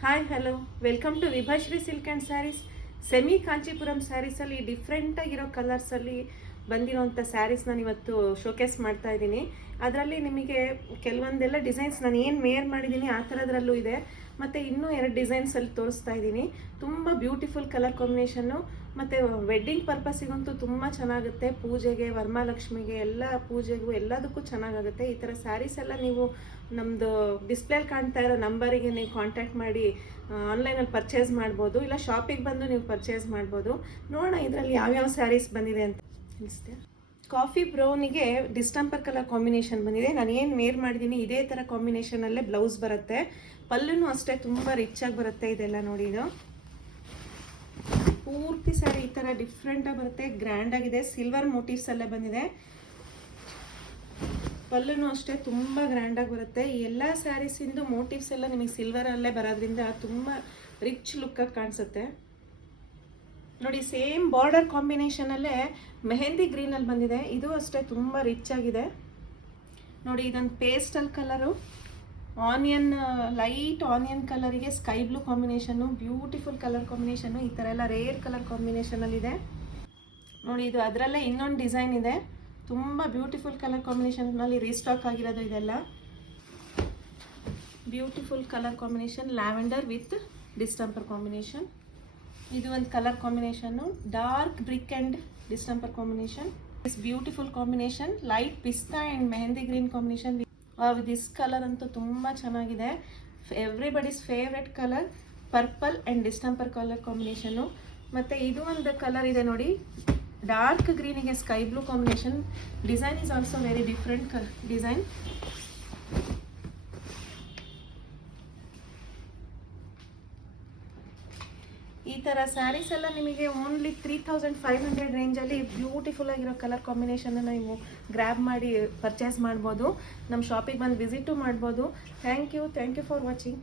Hi hello welcome to Vibhashree silk and sarees. Semi Kanchipuram ಸ್ಯಾರೀಸಲ್ಲಿ ಡಿಫ್ರೆಂಟಾಗಿರೋ ಕಲರ್ಸಲ್ಲಿ ಬಂದಿರೋಂಥ ಸ್ಯಾರೀಸ್ ನಾನು ಇವತ್ತು ಶೋಕೇಸ್ ಮಾಡ್ತಾ ಇದ್ದೀನಿ. ಅದರಲ್ಲಿ ನಿಮಗೆ ಕೆಲವೊಂದೆಲ್ಲ ಡಿಸೈನ್ಸ್ ನಾನು ಏನು ವೇರ್ ಮಾಡಿದ್ದೀನಿ ಆ ಥರದ್ರಲ್ಲೂ ಇದೆ, ಮತ್ತು ಇನ್ನೂ 2 ಡಿಸೈನ್ಸಲ್ಲಿ ತೋರಿಸ್ತಾ ಇದ್ದೀನಿ. ತುಂಬ ಬ್ಯೂಟಿಫುಲ್ ಕಲರ್ ಕಾಂಬಿನೇಷನ್ನು, ಮತ್ತು ವೆಡ್ಡಿಂಗ್ ಪರ್ಪಸ್ಸಿಗಂತೂ ತುಂಬ ಚೆನ್ನಾಗುತ್ತೆ. ಪೂಜೆಗೆ, ವರಮಹಾಲಕ್ಷ್ಮಿಗೆ, ಎಲ್ಲ ಪೂಜೆಗೂ ಎಲ್ಲದಕ್ಕೂ ಚೆನ್ನಾಗಾಗುತ್ತೆ. ಈ ಥರ ಸ್ಯಾರೀಸ್ ಎಲ್ಲ ನೀವು ನಮ್ಮದು ಡಿಸ್ಪ್ಲೇಲಿ ಕಾಣ್ತಾ ಇರೋ ನಂಬರಿಗೆ ನೀವು ಕಾಂಟ್ಯಾಕ್ಟ್ ಮಾಡಿ ಆನ್ಲೈನಲ್ಲಿ ಪರ್ಚೇಸ್ ಮಾಡ್ಬೋದು, ಇಲ್ಲ ಶಾಪಿಗೆ ಬಂದು ನೀವು ಪರ್ಚೇಸ್ ಮಾಡ್ಬೋದು. ನೋಡೋಣ ಇದರಲ್ಲಿ ಯಾವ್ಯಾವ ಸ್ಯಾರೀಸ್ ಬಂದಿದೆ ಅಂತ ಅನಿಸುತ್ತೆ. ಕಾಫಿ ಬ್ರೌನಿಗೆ ಡಿಸ್ಟಂಪರ್ ಕಲರ್ ಕಾಂಬಿನೇಷನ್ ಬಂದಿದೆ. ನಾನು ಏನು ವೇರ್ ಮಾಡಿದ್ದೀನಿ ಇದೇ ಥರ ಕಾಂಬಿನೇಷನಲ್ಲೇ ಬ್ಲೌಸ್ ಬರುತ್ತೆ. ಪಲ್ಲುನೂ ಅಷ್ಟೇ ತುಂಬ ರಿಚ್ ಆಗಿ ಬರುತ್ತೆ. ಇದೆಲ್ಲ ನೋಡಿ, ಇದು ಪೂರ್ತಿ ಸ್ಯಾರಿ ಈ ಥರ ಡಿಫ್ರೆಂಟಾಗಿ ಬರುತ್ತೆ, ಗ್ರ್ಯಾಂಡಾಗಿದೆ. ಸಿಲ್ವರ್ ಮೋಟಿವ್ಸ್ ಎಲ್ಲ ಬಂದಿದೆ. ಪಲ್ಲುನೂ ಅಷ್ಟೇ ತುಂಬ ಗ್ರ್ಯಾಂಡಾಗಿ ಬರುತ್ತೆ. ಎಲ್ಲ ಸ್ಯಾರೀಸಿಂದು ಮೋಟಿವ್ಸ್ ಎಲ್ಲ ನಿಮಗೆ ಸಿಲ್ವರಲ್ಲೇ ಬರೋದ್ರಿಂದ ತುಂಬ ರಿಚ್ ಲುಕ್ಕಾಗಿ ಕಾಣಿಸುತ್ತೆ. ನೋಡಿ, ಸೇಮ್ ಬಾರ್ಡರ್ ಕಾಂಬಿನೇಷನಲ್ಲೇ ಮೆಹಂದಿ ಗ್ರೀನಲ್ಲಿ ಬಂದಿದೆ. ಇದು ಅಷ್ಟೇ ತುಂಬ ರಿಚ್ ಆಗಿದೆ. ನೋಡಿ, ಇದೊಂದು pastel colour, onion, light onion ಕಲರಿಗೆ sky blue combination, beautiful colour combination. ಈ ಥರ ಎಲ್ಲ ರೇರ್ ಕಲರ್ ಕಾಂಬಿನೇಷನಲ್ಲಿದೆ. ನೋಡಿ, ಇದು ಅದರಲ್ಲೇ ಇನ್ನೊಂದು ಡಿಸೈನ್ ಇದೆ, ತುಂಬ ಬ್ಯೂಟಿಫುಲ್ ಕಲರ್ ಕಾಂಬಿನೇಷನ್ನಲ್ಲಿ ರೀಸ್ಟಾಕ್ ಆಗಿರೋದು. ಇದೆಲ್ಲ beautiful colour combination, lavender with distemper combination. ಇದು ಒಂದು colour combination, dark brick and distemper combination. This beautiful combination, light pista and mehndi green combination. This colour ಅಂತೂ ತುಂಬ ಚೆನ್ನಾಗಿದೆ. Everybody's favourite colour, purple and distemper colour combination. ಮತ್ತು ಇದು ಒಂದು colour ಇದೆ ನೋಡಿ, ಡಾರ್ಕ್ ಗ್ರೀನಿಗೆ sky blue combination. Design is also very different design. ಈ ಥರ ಸ್ಯಾರೀಸ್ ಎಲ್ಲ ನಿಮಗೆ ಓನ್ಲಿ 3500 ರೇಂಜಲ್ಲಿ ಬ್ಯೂಟಿಫುಲ್ ಆಗಿರೋ ಕಲರ್ ಕಾಂಬಿನೇಷನ್ನ ನೀವು ಗ್ರ್ಯಾಬ್ ಮಾಡಿ ಪರ್ಚೇಸ್ ಮಾಡ್ಬೋದು. ನಮ್ಮ ಶಾಪಿಗೆ ಬಂದು ವಿಸಿಟು ಮಾಡ್ಬೋದು. Thank you for watching.